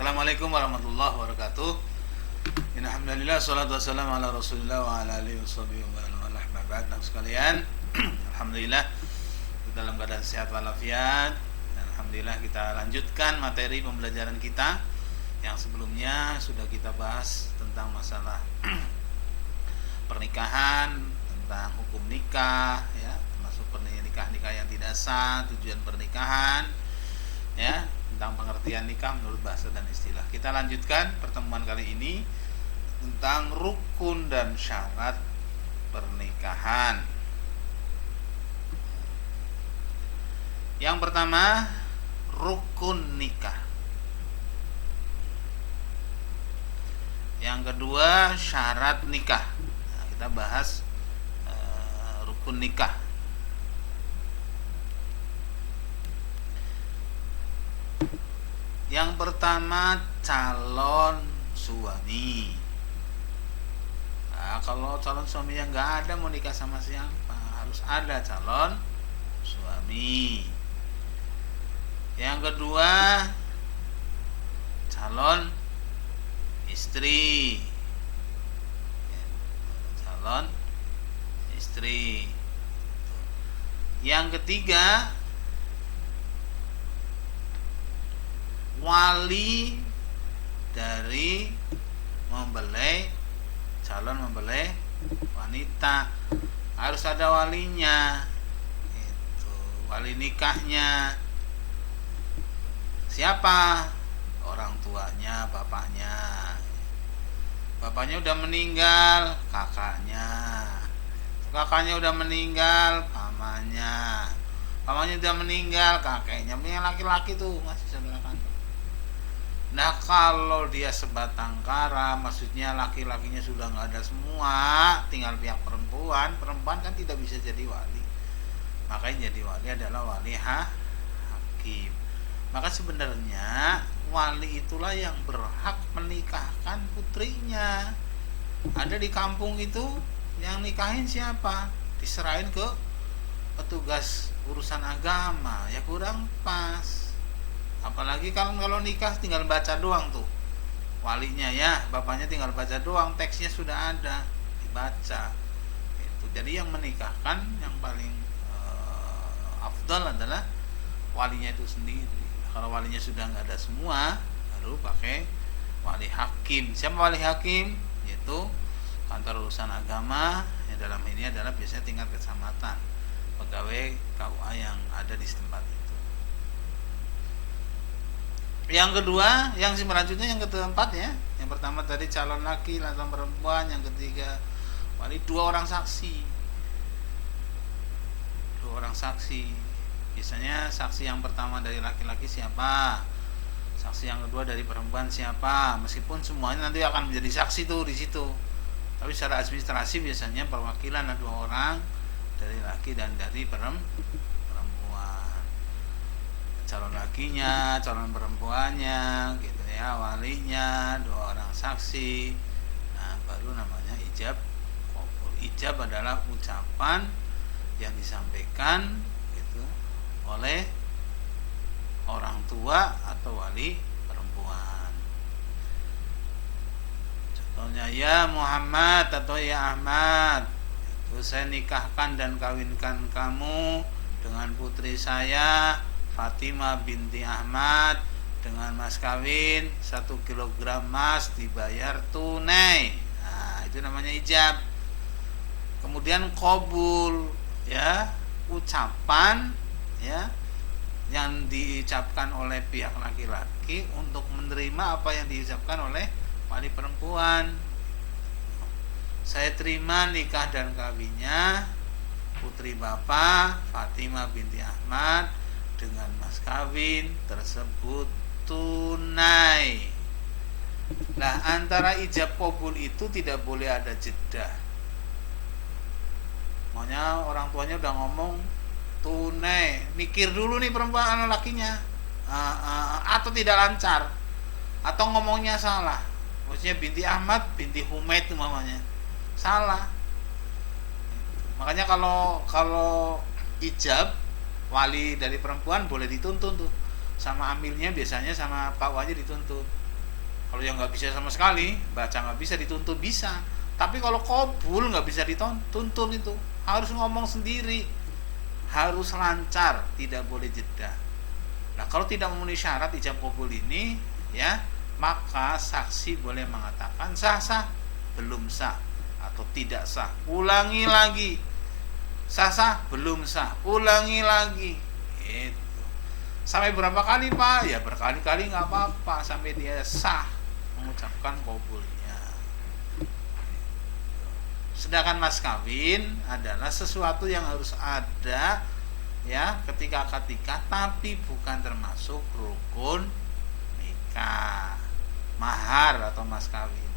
Assalamualaikum warahmatullahi wabarakatuh. Alhamdulillah, salatu wassalamu ala rasulillah wa ala alihi washabihi wa ala ba'd. Sekalian, Alhamdulillah kita dalam keadaan sehat walafiat. Dan Alhamdulillah kita lanjutkan materi pembelajaran kita yang sebelumnya sudah kita bahas tentang masalah pernikahan, tentang hukum nikah, ya, termasuk nikah yang tidak sah, tujuan pernikahan, ya, tentang pengertian nikah menurut bahasa dan istilah. Kita lanjutkan pertemuan kali ini tentang rukun dan syarat pernikahan. Yang pertama, rukun nikah. Yang kedua, syarat nikah. Nah, kita bahas rukun nikah. Yang pertama, calon suami. Nah, kalau calon suaminya nggak ada, mau nikah sama siapa? Harus ada calon suami. Yang kedua, calon istri. Calon istri. Yang ketiga, wali dari calon mempelai wanita. Harus ada walinya, itu wali nikahnya. Siapa? Orang tuanya, bapaknya udah meninggal, kakaknya udah meninggal, pamannya udah meninggal, kakeknya. Yang laki-laki tuh masih saudara kandung. Nah, kalau dia sebatang kara, maksudnya laki-lakinya sudah nggak ada semua, tinggal pihak perempuan kan tidak bisa jadi wali. Makanya jadi wali adalah wali hakim. Maka sebenarnya wali itulah yang berhak menikahkan putrinya. Ada di kampung itu yang nikahin siapa? Diserahin ke petugas urusan agama, ya kurang pas. Apalagi kalau nikah tinggal baca doang tuh walinya, ya, bapaknya tinggal baca doang, teksnya sudah ada, dibaca itu. Jadi yang menikahkan yang paling afdal adalah walinya itu sendiri. Kalau walinya sudah nggak ada semua, baru pakai wali hakim. Siapa wali hakim? Yaitu kantor urusan agama, yang dalam ini adalah biasanya tingkat kecamatan, pegawai KUA yang ada di setempat itu. Yang kedua, yang selanjutnya yang keempat, ya. Yang pertama tadi calon laki, calon perempuan. Yang ketiga, wali. Dua orang saksi. Biasanya saksi yang pertama dari laki-laki siapa? Saksi yang kedua dari perempuan siapa? Meskipun semuanya nanti akan menjadi saksi tuh di situ. Tapi secara administrasi biasanya perwakilan ada dua orang, dari laki dan dari perempuan. Calon lakinya, calon perempuannya, gitu ya, walinya, dua orang saksi. Nah, baru namanya ijab qabul. Ijab adalah ucapan yang disampaikan gitu oleh orang tua atau wali perempuan. Contohnya, ya Muhammad atau ya Ahmad, itu saya nikahkan dan kawinkan kamu dengan putri saya Fatimah binti Ahmad dengan mas kawin 1 kilogram emas dibayar tunai. Nah, itu namanya ijab. Kemudian qabul, ya, ucapan, ya, yang diucapkan oleh pihak laki-laki untuk menerima apa yang diucapkan oleh wali perempuan. Saya terima nikah dan kawinnya putri Bapak Fatimah binti Ahmad dengan mas kawin tersebut tunai. Nah, antara ijab qabul itu tidak boleh ada jeda. Makanya orang tuanya udah ngomong tunai, mikir dulu nih perempuan anak lakinya, atau tidak lancar, atau ngomongnya salah. Maksudnya binti Ahmad, binti Humaid itu mamanya salah. Makanya kalau ijab wali dari perempuan boleh dituntut tuh, sama amilnya biasanya sama pak wali dituntut. Kalau yang nggak bisa sama sekali, baca nggak bisa, dituntun bisa. Tapi kalau qabul nggak bisa dituntun, itu harus ngomong sendiri, harus lancar, tidak boleh jeda. Nah, kalau tidak memenuhi syarat ijab qabul ini, ya, maka saksi boleh mengatakan sah, belum sah, atau tidak sah. Ulangi lagi. Sah, belum sah. Ulangi lagi. Itu. Sampai berapa kali, Pak? Ya berkali-kali nggak apa-apa sampai dia sah mengucapkan qabulnya. Sedangkan mas kawin adalah sesuatu yang harus ada, ya, ketika akad nikah, tapi bukan termasuk rukun nikah. Mahar atau mas kawin.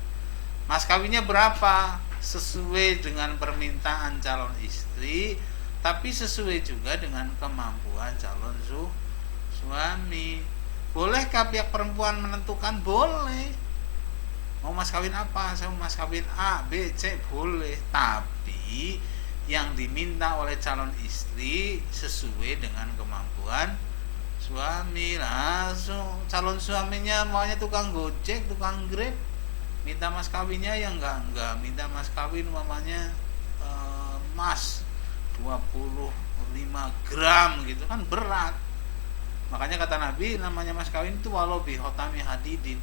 Mas kawinnya berapa? Sesuai dengan permintaan calon istri, tapi sesuai juga dengan kemampuan calon suami. Bolehkah pihak perempuan menentukan? Boleh. Mau mas kawin apa? Saya mau mas kawin A, B, C, boleh. Tapi yang diminta oleh calon istri sesuai dengan kemampuan suami. Langsung calon suaminya maunya tukang gojek, tukang grab, minta mas kawinnya ya enggak minta mas kawin umpamanya emas 25 gram gitu kan berat. Makanya kata Nabi, namanya mas kawin itu walau bihotami hadidin,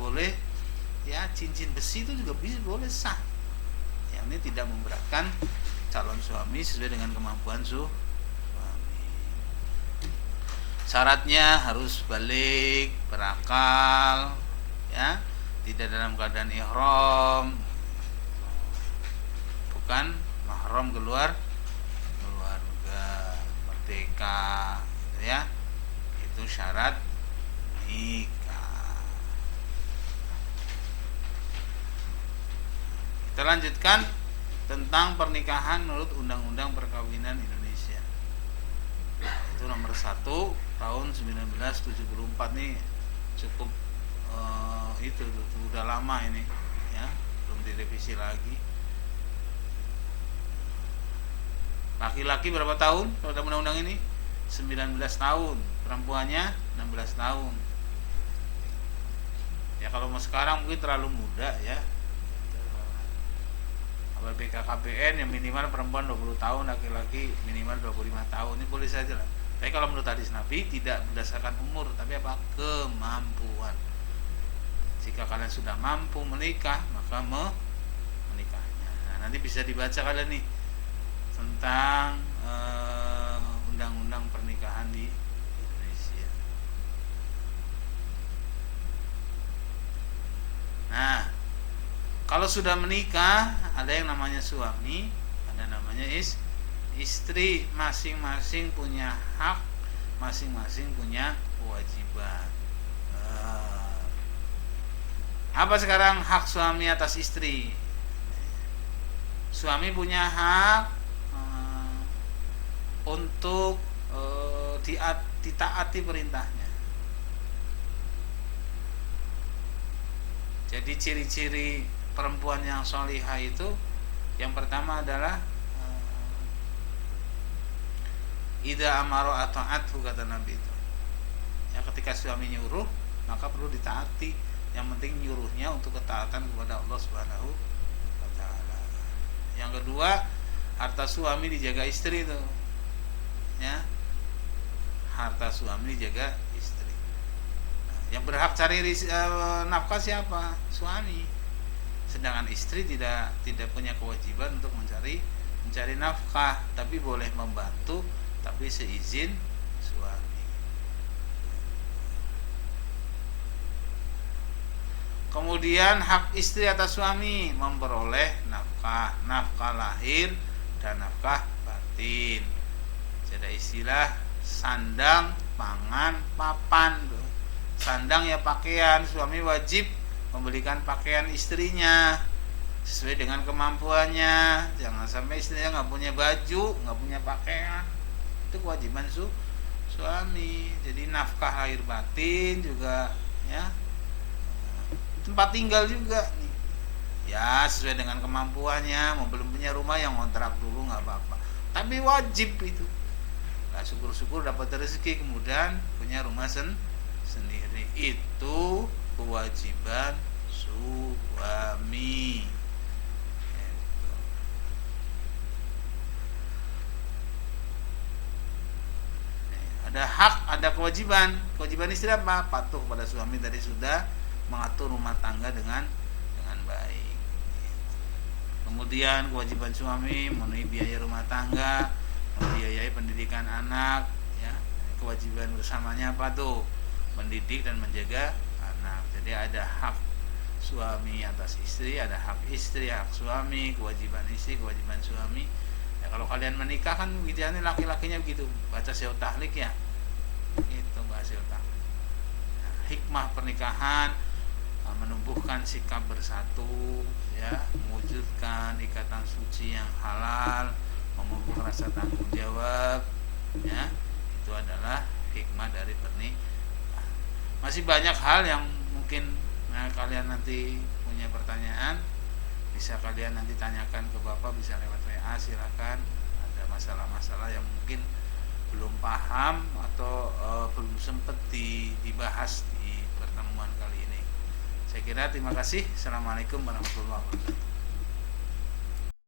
boleh, ya, cincin besi itu juga bisa, boleh, sah. Yang ini tidak memberatkan calon suami sesuai dengan kemampuan suami. Syaratnya harus balik, berakal, ya, tidak dalam keadaan ihram, bukan mahram keluarga, merdeka, gitu ya. Itu syarat nikah. Kita lanjutkan tentang pernikahan menurut Undang-Undang Perkawinan Indonesia. Itu nomor 1 tahun 1974 nih, cukup itu udah lama ini, ya, belum direvisi lagi. Laki-laki berapa tahun pada undang-undang ini? 19 tahun, perempuannya 16 tahun. Ya kalau mau sekarang mungkin terlalu muda, ya. Kalau BKKBN yang minimal perempuan 20 tahun, laki-laki minimal 25 tahun. Ini boleh saja lah. Tapi kalau menurut hadis Nabi tidak berdasarkan umur, tapi apa? Kemampuan. Jika kalian sudah mampu menikah, maka menikahnya. Nah, nanti bisa dibaca kalian nih tentang undang-undang pernikahan di Indonesia. Nah, kalau sudah menikah, ada yang namanya suami, ada namanya istri. Masing-masing punya hak, masing-masing punya kewajiban. Apa sekarang hak suami atas istri? Suami punya hak untuk ditaati perintahnya. Jadi ciri-ciri perempuan yang solihah itu, yang pertama adalah idza amara ata'athu, kata Nabi itu. Ya, ketika suami nyuruh, maka perlu ditaati. Yang penting nyuruhnya untuk ketaatan kepada Allah Subhanahu wa taala. Yang kedua, harta suami dijaga istri itu. Ya. Harta suami dijaga istri. Nah, yang berhak cari nafkah siapa? Suami. Sedangkan istri tidak punya kewajiban untuk mencari nafkah, tapi boleh membantu, tapi seizin suami. Kemudian hak istri atas suami memperoleh nafkah lahir dan nafkah batin. Ada istilah sandang, pangan, papan. Sandang ya pakaian, suami wajib membelikan pakaian istrinya sesuai dengan kemampuannya. Jangan sampai istrinya nggak punya baju, nggak punya pakaian. Itu kewajiban suami. Jadi nafkah lahir batin juga, ya. Tempat tinggal juga nih, ya, sesuai dengan kemampuannya. Mau belum punya rumah, yang ngontrak dulu nggak apa-apa, tapi wajib itu. Nah, syukur-syukur dapat rezeki kemudian punya rumah sendiri. Itu kewajiban suami. Gitu. Ada hak, ada kewajiban. Kewajiban istri apa? Patuh pada suami, tadi sudah mengatur rumah tangga dengan baik. Kemudian kewajiban suami memenuhi biaya rumah tangga, membiayai pendidikan anak, ya. Kewajiban bersamanya apa tuh? Mendidik dan menjaga anak. Jadi ada hak suami atas istri, ada hak istri, hak suami, kewajiban istri, kewajiban suami. Ya, kalau kalian menikah kan gitu ya, laki-lakinya begitu, baca syahadat tahlik ya. Itu bahasa tahlik. Nah, hikmah pernikahan menumbuhkan sikap bersatu, ya, mewujudkan ikatan suci yang halal, memupuk rasa tanggung jawab, ya. Itu adalah hikmah dari pernikahan. Masih banyak hal yang mungkin kalian nanti punya pertanyaan, bisa kalian nanti tanyakan ke Bapak, bisa lewat WA, silakan. Ada masalah-masalah yang mungkin belum paham atau belum sempat dibahas di pertemuan kali ini. Saya kira terima kasih. Assalamualaikum warahmatullahi wabarakatuh.